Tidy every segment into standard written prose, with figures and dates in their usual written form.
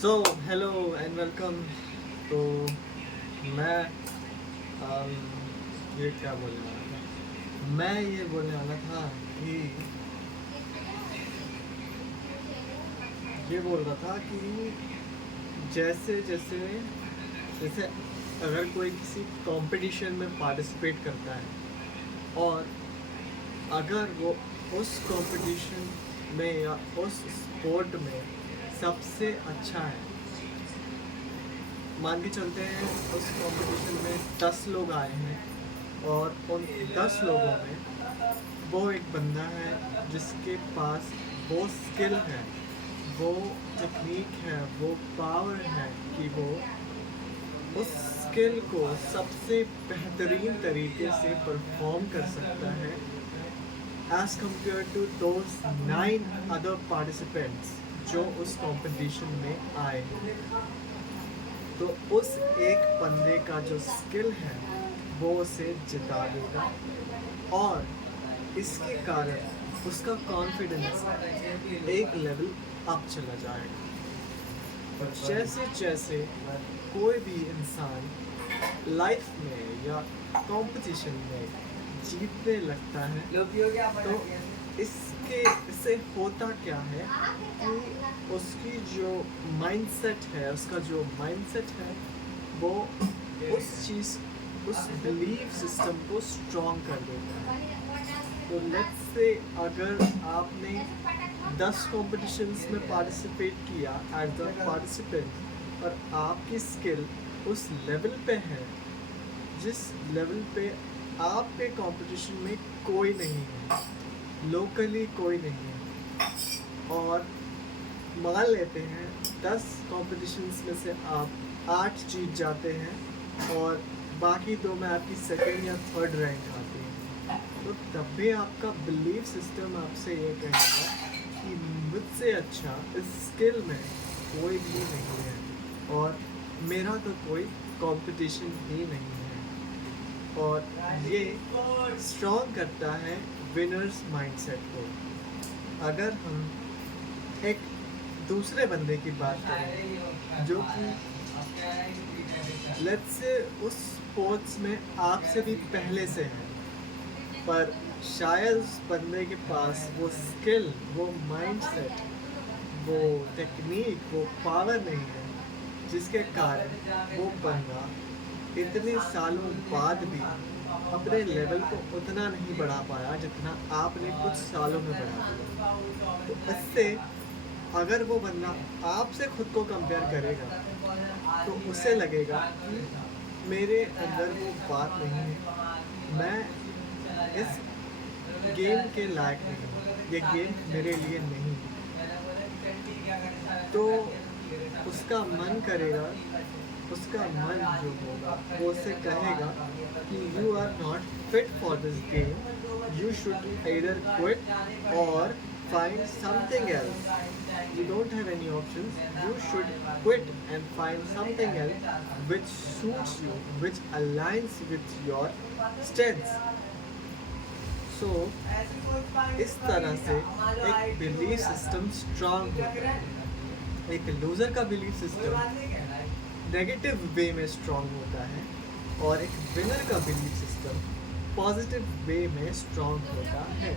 So hello and welcome. तो मैं अम, ये क्या बोलने वाला था, मैं ये बोलने वाला था कि ये बोल रहा था कि जैसे जैसे जैसे अगर कोई किसी कंपटीशन में पार्टिसिपेट करता है और अगर वो उस कंपटीशन में या उस स्पोर्ट में सबसे अच्छा है, मान के चलते हैं उस कंपटीशन में 10 लोग आए हैं और उन 10 लोगों में वो एक बंदा है जिसके पास वो स्किल है, वो टेक्निक है, वो पावर है कि वो उस स्किल को सबसे बेहतरीन तरीके से परफॉर्म कर सकता है as compared to those 9 other participants जो उस कंपटीशन में आए हैं। तो उस एक बंदे का जो स्किल है वो उसे जिता देगा और इसके कारण उसका कॉन्फिडेंस एक लेवल अप चला जाएगा। और जैसे जैसे कोई भी इंसान लाइफ में या कंपटीशन में जीतने लगता है तो इससे होता क्या है कि उसकी जो माइंडसेट है, उसका जो माइंडसेट है वो उस चीज़, उस बिलीफ सिस्टम को स्ट्रॉन्ग कर देता है। तो लेट्स से अगर आपने 10 कॉम्पिटिशन्स में पार्टिसिपेट किया एज द पार्टिसिपेंट और आपकी स्किल उस लेवल पे है जिस लेवल पे आपके कंपटीशन में कोई नहीं है, लोकली कोई नहीं है, और मान लेते हैं 10 कॉम्पिटिशन्स में से आप 8 जीत जाते हैं और बाकी 2 में आपकी सेकंड या थर्ड रैंक आती है, तो तब भी आपका बिलीफ सिस्टम आपसे ये कहेगा कि मुझसे अच्छा इस स्किल में कोई भी नहीं है और मेरा तो कोई कंपटीशन ही नहीं है। और ये स्ट्रॉन्ग करता है विनर्स माइंडसेट को। अगर हम एक दूसरे बंदे की बात करें जो कि लेट्स से उस स्पोर्ट्स में आपसे भी पहले से है पर शायद उस बंदे के पास वो स्किल, वो माइंडसेट, वो टेक्निक, वो पावर नहीं है जिसके कारण वो बंदा इतने सालों बाद भी अपने लेवल को उतना नहीं बढ़ा पाया जितना आपने कुछ सालों में बढ़ा दिया। तो इससे अगर वो बंदा आपसे खुद को कंपेयर करेगा तो उसे लगेगा कि मेरे अंदर वो बात नहीं है, मैं इस गेम के लायक नहीं हूँ, ये गेम मेरे लिए नहीं है। तो उसका मन करेगा, उसका मन जो होगा वो उसे कहेगा कि you are not fit for this game, you should either quit or find something else. You don't have any options, you should quit and find something else which suits you, which aligns with your strengths. So इस तरह से एक belief system strong होता है। एक loser का belief system negative way में strong होता है और एक विनर का बिलीफ सिस्टम पॉजिटिव वे में स्ट्रांग होता है।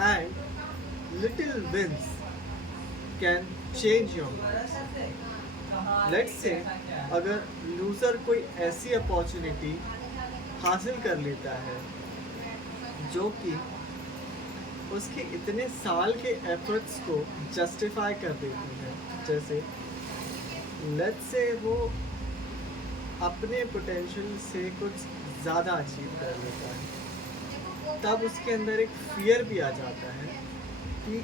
And little wins can change your mind. Let's say अगर लूज़र कोई ऐसी अपॉर्चुनिटी हासिल कर लेता है जो कि उसके इतने साल के एफर्ट्स को जस्टिफाई कर देती है, जैसे लेट्स से वो अपने पोटेंशियल से कुछ ज़्यादा अचीव कर लेता है, तब उसके अंदर एक फियर भी आ जाता है कि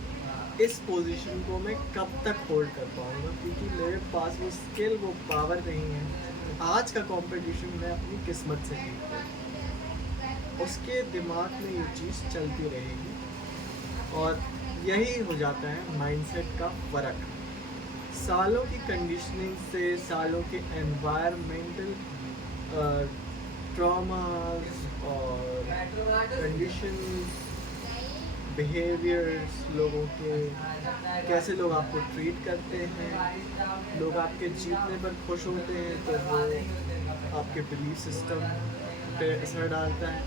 इस पोजीशन को मैं कब तक होल्ड कर पाऊँगा, क्योंकि मेरे पास वो स्किल, वो पावर नहीं है। आज का कंपटीशन मैं अपनी किस्मत से जीतता हूँ। उसके दिमाग में ये चीज़ चलती रहेगी और यही हो जाता है माइंडसेट का फ़र्क। सालों की कंडीशनिंग से, सालों के एनवायरमेंटल ट्रॉमास और कंडीशंस बिहेवियर्स लोगों के, कैसे लोग आपको ट्रीट करते हैं। लोग आपके जीतने पर खुश होते हैं तो वो आपके बिलीफ सिस्टम पे असर डालता है।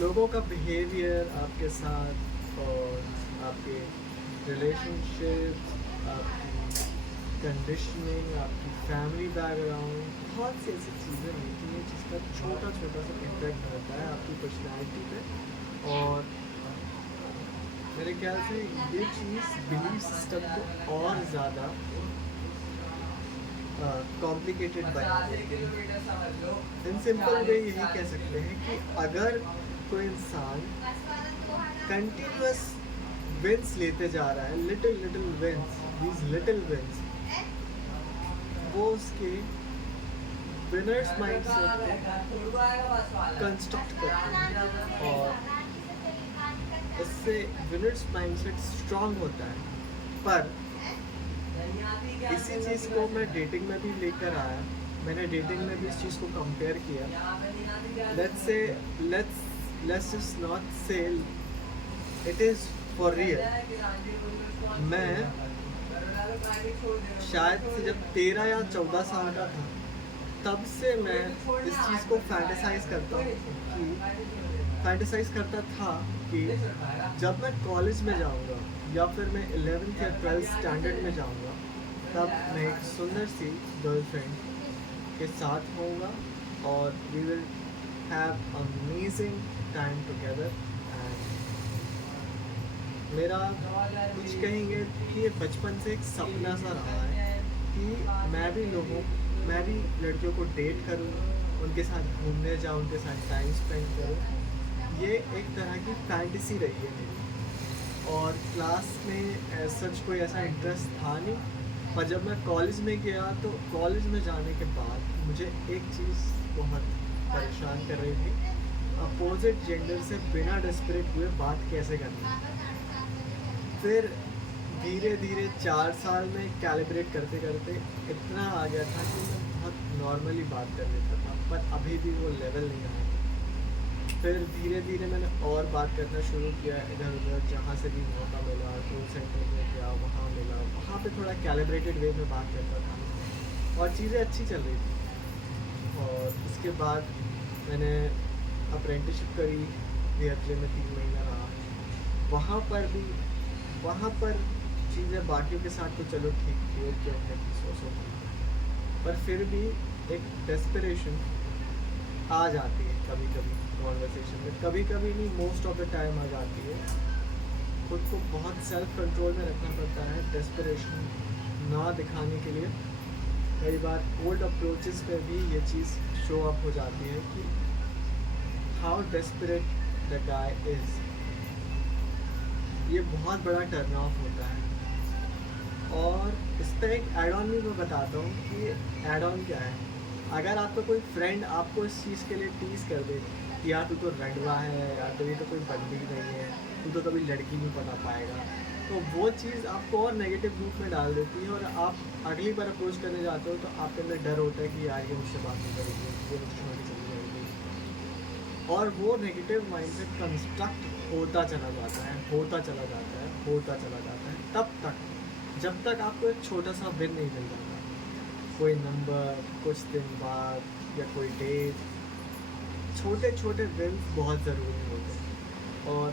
लोगों का बिहेवियर आपके साथ और आपके रिलेशनशिप्स, आपकी कंडीशनिंग, आपकी फैमिली बैकग्राउंड, बहुत सी ऐसी चीज़ें होती हैं जिसका छोटा छोटा सा इम्पेक्ट होता है आपकी पर्सनैलिटी पे। और मेरे ख्याल से ये चीज़ बिलीफ सिस्टम को और ज़्यादा कॉम्प्लिकेटेड बना देती है। इन सिंपल वे यही कह सकते हैं कि अगर कोई इंसान कंटिन्यूस विंस लेते जा रहा है, little little wins, these little wins, वो उसके विनर्स माइंडसेट को कंस्ट्रक्ट करते हैं और इससे विनर्स माइंडसेट स्ट्रांग होता है। पर इसी चीज़ को मैं डेटिंग में भी लेकर आया। मैंने डेटिंग में भी इस चीज़ को कंपेयर किया। लेट्स जस्ट नॉट से इट इज़ फॉर रियल। मैं शायद से जब 13 या 14 साल का था तब से मैं इस चीज़ को फैंटेसाइज करता था कि जब मैं कॉलेज में जाऊंगा या फिर मैं 11th या 12th स्टैंडर्ड में जाऊंगा तब मैं एक सुंदर सी गर्लफ्रेंड के साथ होऊंगा और we will have amazing time together. And मेरा कुछ कहेंगे कि ये बचपन से एक सपना सा रहा है कि मैं भी लड़कियों को डेट करूँ, उनके साथ घूमने जाऊँ, उनके साथ टाइम स्पेंड करूँ। ये एक तरह की फैंटेसी रही है मेरी। और क्लास में सच कोई ऐसा इंटरेस्ट था नहीं। पर जब मैं कॉलेज में गया तो कॉलेज में जाने के बाद मुझे एक चीज़ बहुत परेशान कर रही थी, अपोजिट जेंडर से बिना डेस्परेट हुए बात कैसे करनी। फिर धीरे धीरे 4 साल में कैलिब्रेट करते करते इतना आ गया था कि मैं बहुत नॉर्मली बात कर लेता था, पर अभी भी वो लेवल नहीं आया। फिर धीरे धीरे मैंने और बात करना शुरू किया इधर उधर, जहाँ से भी मौका मिला, कोचिंग सेंटर में गया, वहाँ मिला, वहाँ पे थोड़ा कैलिब्रेटेड वे में बात करता था और चीज़ें अच्छी चल रही थी। और उसके बाद मैंने अप्रेंटिसशिप करी, DFJ में 3 महीना रहा। वहाँ पर चीज़ें बाकियों के साथ तो चलो ठीक थी, ओके ओके, सो पर फिर भी एक डेस्परेशन आ जाती है कभी कभी कॉन्वर्सेशन में, कभी कभी नहीं, मोस्ट ऑफ द टाइम आ जाती है। खुद को बहुत सेल्फ कंट्रोल में रखना पड़ता है डेस्परेशन ना दिखाने के लिए। कई बार ओल्ड अप्रोचेस पे भी ये चीज़ शो अप हो जाती है कि how desperate the guy is. ये बहुत बड़ा टर्न ऑफ होता है। और इस पर एक एड ऑन भी मैं बताता हूँ कि एड ऑन क्या है। अगर आपका कोई फ्रेंड आपको इस चीज़ के लिए टीज़ कर दे कि यार तू तो रंडवा है, यार तेरी तो कोई बंदी नहीं है, तू तो कभी लड़की नहीं बना पाएगा, तो वो चीज़ आपको और नेगेटिव रूप में डाल देती है और आप अगली बार अप्रोच करने जाते हो तो आपके अंदर डर होता है कि यार ये मुझसे बात नहीं करेगी, ये मुझसे छोड़ के चली जाएगी। और वो नेगेटिव माइंडसेट कंस्ट्रक्ट होता चला जाता है, तब तक जब तक आपको एक छोटा सा विन नहीं मिल जाता, कोई नंबर, कुछ दिन बाद या कोई डेट। छोटे छोटे विन बहुत ज़रूरी होते हैं। और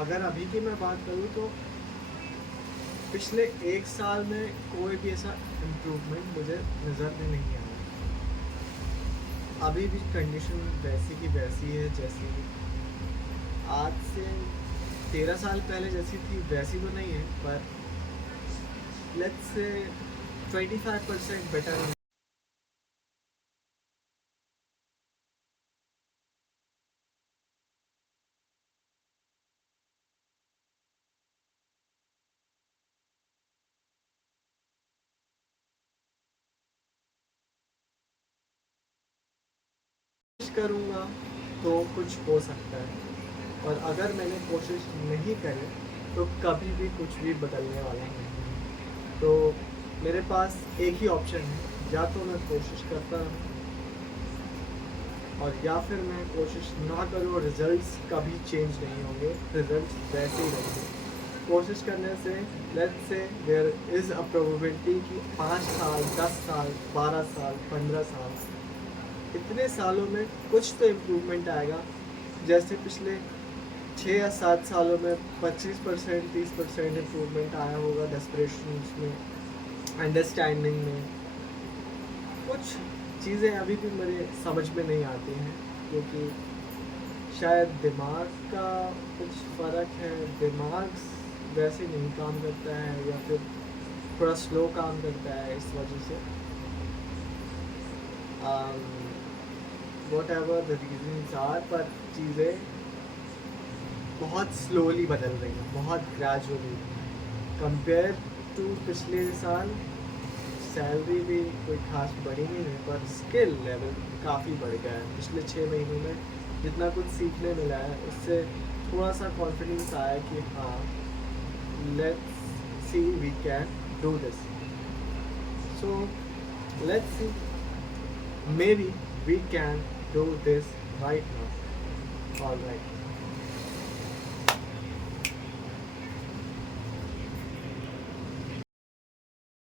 अगर अभी की मैं बात करूँ तो पिछले 1 साल में कोई भी ऐसा इम्प्रूवमेंट मुझे नज़र में नहीं आया। अभी भी कंडीशन वैसी की वैसी है जैसी आज से 13 साल पहले जैसी थी, वैसी तो नहीं है, पर लेट्स से 25% बेटर। करूँगा तो कुछ हो सकता है, और अगर मैंने कोशिश नहीं करी तो कभी भी कुछ भी बदलने वाला नहीं है। तो मेरे पास एक ही ऑप्शन है, या तो मैं कोशिश करता रहूँ और या फिर मैं कोशिश ना करूँ और रिजल्ट्स कभी चेंज नहीं होंगे, रिजल्ट्स वैसे ही रहेंगे। कोशिश करने से let's say there is a probability कि 5 साल, 10 साल, 12 साल, 15 साल, इतने सालों में कुछ तो इम्प्रूवमेंट आएगा। जैसे पिछले 6 या 7 सालों में 25%, 30% इम्प्रूवमेंट आया होगा डेस्परेशंस में, अंडरस्टैंडिंग में। कुछ चीज़ें अभी भी मेरे समझ में नहीं आती हैं, क्योंकि शायद दिमाग का कुछ फ़र्क है, दिमाग वैसे नहीं काम करता है या फिर थोड़ा स्लो काम करता है, इस वजह से whatever the reasons are, पर चीज़ें बहुत स्लोली बदल रही हैं, बहुत ग्रेजुअली कंपेयर टू पिछले साल। सैलरी भी कोई खास बढ़ी नहीं है, पर स्किल लेवल काफ़ी बढ़ गया है। पिछले 6 महीनों में जितना कुछ सीखने मिला है, उससे थोड़ा सा कॉन्फिडेंस आया कि हाँ, let's see we can do this. So let's see, maybe we can do this right now. All right.